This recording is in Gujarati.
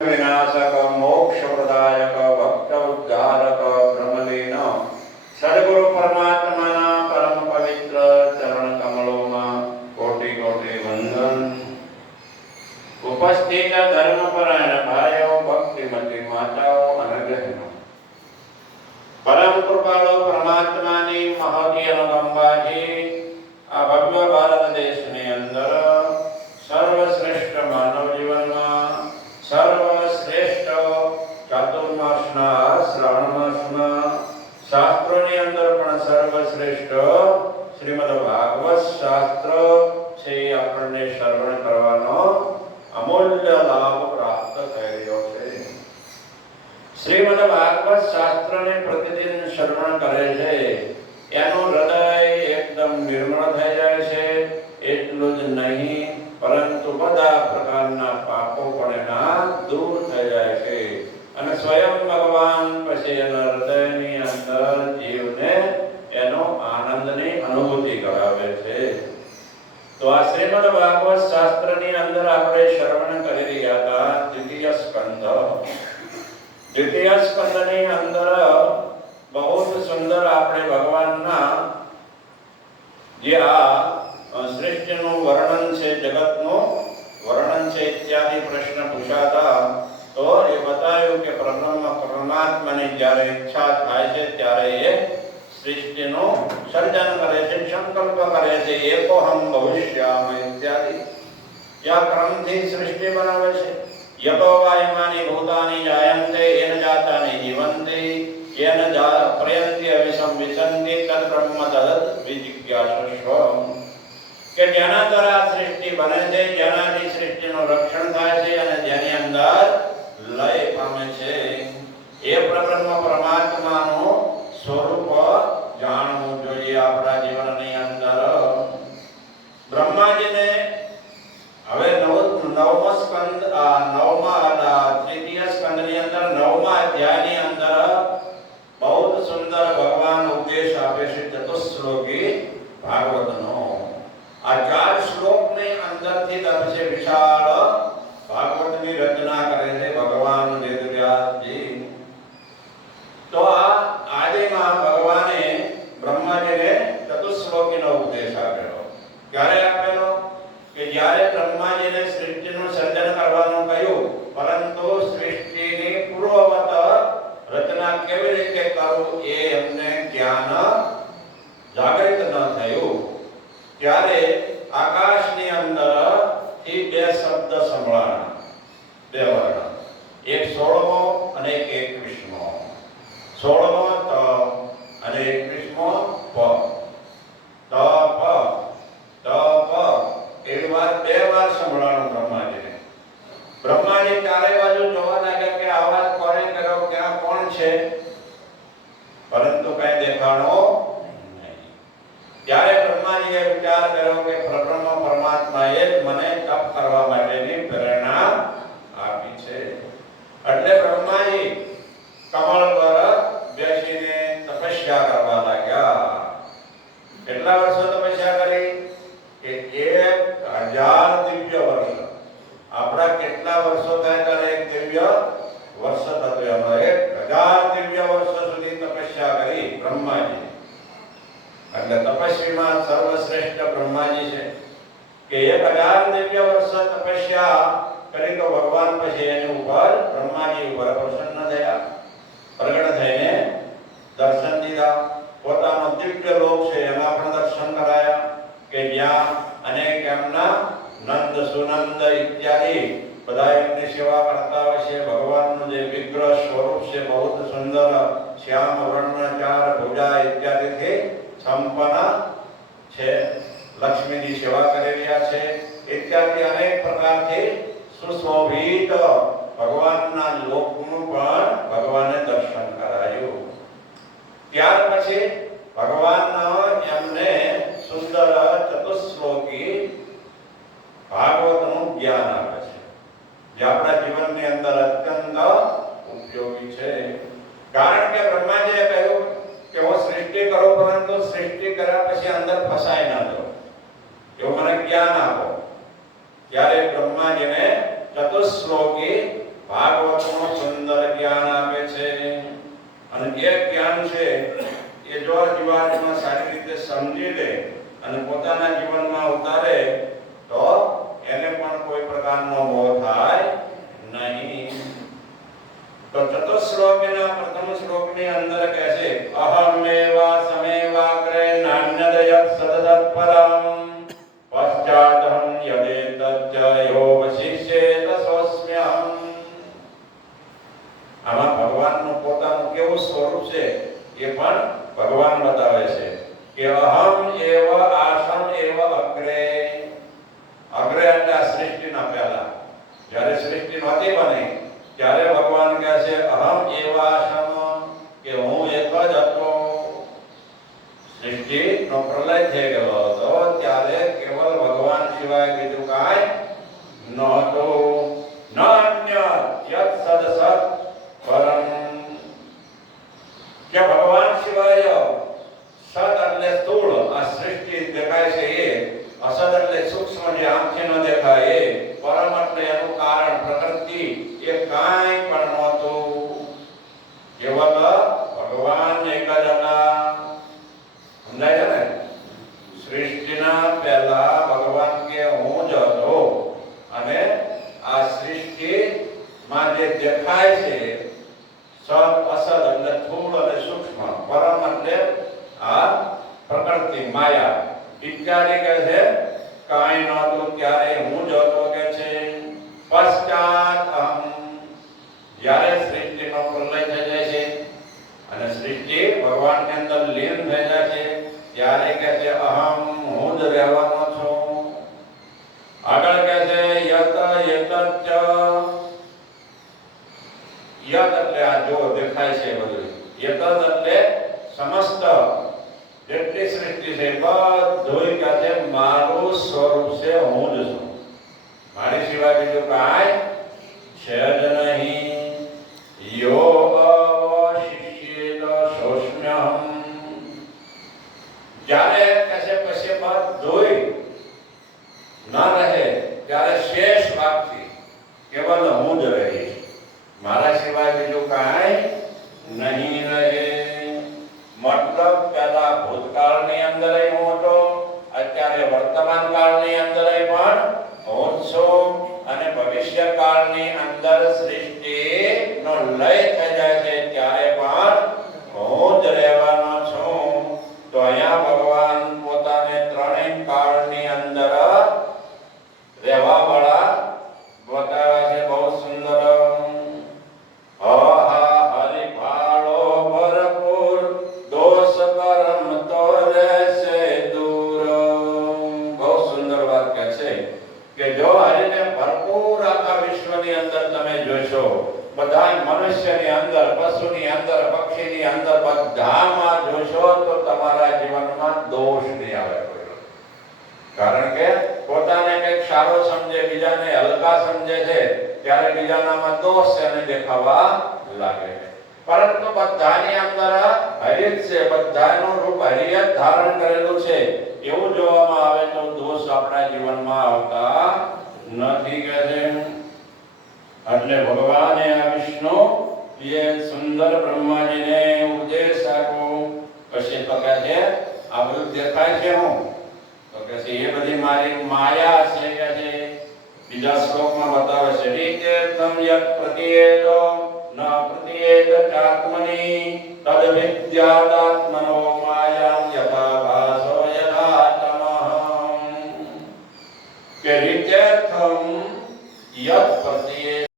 विनाशक मोक्षप्रदायक भक्त उद्धारक ब्रह्मलीन सद्गुरु परमात्मा परम पवित्र चरण कमलों में कोटि कोटि वंदन। उपस्थित धर्मपरायण भाइयों, भक्तिमती माताओं અને બહેનો, પરમ કૃપાળુ પરમાત્માની મહતી અનુકંપાથી આ ભવ્ય ભારત દેશની અંદર સર્વશ્રેષ્ઠ માનવ જીવનમાં સર્વશ્રેષ્ઠ ચાતુર્માસના શ્રાવણ માસમાં શાસ્ત્રોની અંદર પણ સર્વશ્રેષ્ઠ શ્રીમદ ભાગવત શાસ્ત્ર છે આપણને શ્રવણ કરવાનો અમૂલ્ય લાભ પ્રાપ્ત થઈ રહ્યો છે। શ્રીમદ ભાગવત શાસ્ત્રને પ્રતિદિન શ્રવણ કરે છે એનું હૃદય એકદમ નિર્મળ થઈ જાય છે। એટલું જ નહીં પરંતુ બધા પ્રકારના પાપો પણ એના દૂર થઈ જાય છે અને સ્વયં ભગવાન પછી એના હૃદયની અંદર જીવને એનો આનંદની અનુભૂતિ કરાવે છે। તો આ શ્રીમદ ભાગવત શાસ્ત્રની અંદર આપણે શ્રવણ કરી રહ્યા હતા દ્વિતીય સ્કંદ। દ્વિતીય સ્કંદની અંદર બહુ સુંદર આપણે ભગવાનના જે આ સૃષ્ટિનું વર્ણન છે, જગતનું વર્ણન છે ઇત્યાદि પ્રશ્ન પૂછાતા તો એ બતાવ્યું કે પરબ્રહ્મ પરમાત્માની જ્યારે ઈચ્છા થાય છે ત્યારે એ સૃષ્ટિનું સર્જન કરે છે, સંકલ્પ કરે છે, એકોહમ ભવિષ્યામ ઇત્યાદિ આ ક્રમથી સૃષ્ટિ બનાવે છે। યતો વાયમાની ભૂતાની જાયન્તે એન જાતાની જીવંતે એન પ્રયંતિ અવિસમ વિસંતિ તદ બ્રહ્મ તદ વિજિજ્ઞાસસ્વ કે જેના દ્વારા સૃષ્ટિ બને છે, જેનાથી સૃષ્ટિનું રક્ષણ થાય છે અને જેની અંદર લય પામે છે એ પરબ્રહ્મ પરમાત્માનું સ્વરૂપ જાણવું જોઈએ આપણા જીવનની અંદર। બ્રહ્માજીને હવે નવમા સ્કંદ તૃતીય સ્કંદની અંદર 9મા અધ્યાયની અંદર બહુ સુંદર ભગવાન ઉપદેશ આપે છે ચતુશ્લોકી ભાગવતનો। આ 4 શ્લોકની અંદરથી દર્શે વિશાળ ભાગવતની રચના કરે છે ભગવાન વેદવ્યાસજી। તો આ આદિમાં ભગવાને બ્રહ્માજીને ચતુશ્લોકીનો ઉપદેશ આપ્યો। ક્યારે આપેલો? કે જ્યારે બ્રહ્માજીને સૃષ્ટિનું સર્જન કરવાનું કહ્યું પરંતુ સૃષ્ટિની પૂર્વવત રચના કેવી રીતે કરવું એ એમને જ્ઞાન જાગૃત ન થયું ત્યારે આકાશની અંદર થી 2 શબ્દ સંભળાણા, 2 વર્ણ, એક 16મો અને એક 21મો। 16મો ત અને 21મો પ। તપ તપ એવી વાર 2 વાર સંભળાણું બ્રહ્માજીને। બ્રહ્માજી ચારે બાજુ જોવા લાગ્યા કે આવાજ કોણે કર્યો, ક્યાં કોણ છે, પરંતુ કઈ દેખાણો નહીં। ત્યારે બ્રહ્માજીએ વિચાર કર્યો કે પરબ્રહ્મ પરમાત્માએ જ મને તપ કરવા માટેની પ્રેરણા આપી છે। એટલે બ્રહ્માજી કમળ પર બેસીને તપસ્યા કરવા લાગ્યા। કેટલા વર્ષો તપસ્યા કરી? કે 1000 દિવ્ય વર્ષ। આપણા કેટલા વર્ષો થાય ત્યારે એક દિવ્ય વર્ષ થતું, એમાં 1000 દિવ્ય વર્ષ સુધી તપસ્યા કરી બ્રહ્માજી। એટલે તપસ્વીમાં સર્વશ્રેષ્ઠ બ્રહ્માજી છે કે 1000 દિવ્ય વર્ષ તપસ્યા કરી તો ભગવાન પછી એની ઉપર બ્રહ્માજી ઉપર પ્રસન્ન થયા, પ્રગટ થઈને દર્શન દીધા। પોતાનો દિવ્ય લોક છે એમાં પણ દર્શન કરાયા કે જ્યાં અનેક એમના નંદ સુનંદ ઇત્યાદિ બધા એમની સેવા કરતા હોય છે। ભગવાનનું જે વિગ્રહ સ્વરૂપ છે બહુ સુંદર શ્યામ વર્ણ 4 ભુજા ઇત્યાદિથી સંપન્ન છે, લક્ષ્મીની સેવા કરી રહ્યા છે ઇત્યાદિ અનેક પ્રકારથી સુશોભિત ભગવાનના લોકનું પણ ભગવાને દર્શન કરાયું। ત્યાર પછી ભગવાન એમને સુંદર ચતુશ્લોકી ભાગવતનું જ્ઞાન આપે છે જે આપણા જીવનની અંદર અત્યંત ઉપયોગી છે। કારણ કે બ્રહ્માજીએ કહ્યું કે હું સૃષ્ટિ કરું પરંતુ સૃષ્ટિ કર્યા પછી અંદર ફસાઈ ન જાઉં, એવું મને જ્ઞાન આપો। ત્યારે બ્રહ્માજીને ચતુશ્લોકી ભાગવત ભાગવતનું સુંદર જ્ઞાન આપે છે અને એ જ્ઞાન છે એ જો જીવાત્મા સારી રીતે સમજી લે અને પોતાના જીવનમાં ઉતારે તો એને પણ કોઈ પ્રકારનો મોહ થાય નહીં. તો ચતુશ્લોકીના પ્રથમ શ્લોકની અંદર કહે છે અહમેવા સમેવાગ્રે નાન્યદયત સદસત પરમ પશ્ચાદહમ યદેતચ યો વશિષ્યેત સોસ્મ્યહમ. આમાં ભગવાનનું પોતાનું કેવું સ્વરૂપ છે એ પણ ભગવાન બતાવે છે કે અહમ એવ આસમ એવ અગ્રે. અગ્રે એટલે આ સૃષ્ટિના પહેલા, જ્યારે સૃષ્ટિ નહોતી બની ત્યારે ભગવાન કહે છે અહમ એવ આસમ, કે હું એક જ હતો. સૃષ્ટિનો પ્રલય થઈ ગયો હતો ત્યારે કેવલ ભગવાન સિવાય બીજું કાંઈ નહોતું. ન અન્ય યત સદસત પરમ, કે ભગવાન સિવાય સત એટલે સ્થૂળ આ સૃષ્ટિ દેખાય છે એ, અસત એટલે સૂક્ષ્મ જે આંખે ન દેખાય એ, પરમ એટલે એનું કારણ પ્રકૃતિ એ કાંઈ પણ નહોતું. કેવલ ભગવાન એક જ હતા. સમજાય છે ને? સૃષ્ટિના પહેલા ભગવાન કે હું જ હતો અને આ સૃષ્ટિમાં જે દેખાય છે સત અસત એટલે સ્થૂળ અને સૂક્ષ્મ, પરમ એટલે આ પ્રકૃતિ માયા ઇત્યાદિ કહે છે કાંઈ નહોતું ત્યારે હું જ હતો કે છે. પશ્ચાત અહમ, જ્યારે સૃષ્ટિનો પ્રલય થઈ જાય છે અને સૃષ્ટિ ભગવાનની અંદર લીન થઈ જાય છે ત્યારે કહે છે અહમ, હું જ રહેવાનો છું. આગળ કહે છે યત યતચ, યત એટલે આ જો દેખાય છે બધું, યત એટલે સમસ્ત જેટલી સૃષ્ટિ છે બધું કહે છે મારું સ્વરૂપ છે, હું જ છું. મારી સિવાય બીજું કાંઈ છે જ નહીં. યો અવશિષ્યેત સોસ્મ્યહમ, જ્યારે કશે પછી બધું ન રહે ત્યારે શેષ ભાગથી કેવલ હું જ રહીશ, મારા સિવાય બીજું કાંઈ નહીં રહે. મતલબ પહેલા ભૂતકાળની અંદર હું હતો, અત્યારે વર્તમાન કાળની અંદર પણ હું છું અને ભવિષ્ય કાળની અંદર સૃષ્ટિનો લય થઈ જાય છે ત્યારે પણ હું જ રહેવાનો છું. તો અહીંયા ભગવાન પોતાને ત્રણેય કાળની અંદર રહેવા વાળા બતાવે છે. બહુ સુંદર. બધા મનુષ્યની અંદર, પશુની અંદર, પક્ષીની અંદર બધામાં જોશો તો તમારા જીવનમાં દોષ નહીં આવે કોઈ. કારણ કે પોતાને કંઈક સારો સમજે, બીજાને હલકા સમજે છે ત્યારે બીજાનામાં દોષ એને દેખાવા લાગે છે. પરંતુ બધાની અંદર હરિ છે, બધાનું રૂપ હરિએ ધારણ કરેલું છે એવું જોવામાં આવે તો દોષ આપણા જીવનમાં આવતા નથી કહે છે. એટલે ભગવાને આ વિષ્ણુ એ સુંદર બ્રહ્માજીને ઉપદેશ આપ્યો. પછી તો કહે છે આ બધું દેખાય છે હું, તો કહે છે એ બધી મારી માયા છે કે છે. બીજા શ્લોકમાં બતાવે છે રીતે તમ યત પ્રતિયેતો ન પ્રતિયેત ચાત્મની તદ વિદ્યાદાત્મનો માયામ યથા ભાસો યથા તમઃ, કે રીતે તમ યત પ્રતિયેત